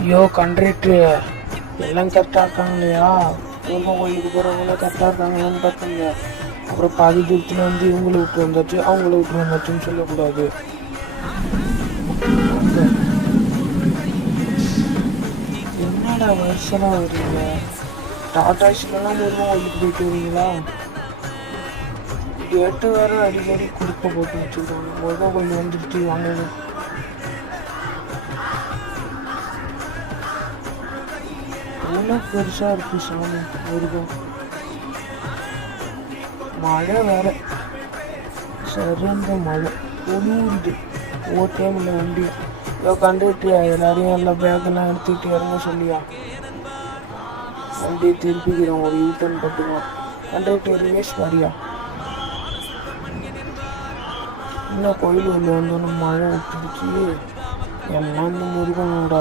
ஐயோ கண்ட்ரேட்ரு எல்லாம் கரெக்டாக இருக்காங்க இல்லையா? முருகன் கோயிலுக்கு போகிறவங்களாம் கரெக்டாக இருக்காங்களான்னு பார்த்துங்க. அப்புறம் பாதி தூரத்தில் வந்து இவங்கள விட்டு வந்தாச்சு அவங்கள விட்டு வந்தாச்சுன்னு சொல்லக்கூடாது. என்னடா வருஷமாக வருவீங்க? டாடாஸ்லாம் முருகன் கோயிலுக்கு போயிட்டு வரீங்களா? கேட்டு வேறு அடிக்கடி குறுக்க போட்டு வச்சுருக்காங்க. முருகன் கோயில் வந்துடுச்சு வாங்க. எவ்வளோ பெருசாக இருக்குது சாமி முருகன். மழை வேற சரிந்த மழை ஒழுங்குது. ஓட்டே இல்லை வண்டி. இதோ கண்டுட்டு எல்லாரையும் எல்லாம் பேக்கெல்லாம் எடுத்துக்கிட்டு இறங்க சொல்லியா வண்டியை திருப்பிக்கிறோம். ஒரு யூட்டன் போட்டுக்கலாம். கண்டக்டர் ரிவேஷ் வரியா? இன்னும் கோயில் வெளியே வந்தோன்னு மழை விட்டுடுச்சு. எல்லாம் இந்த முருகனோட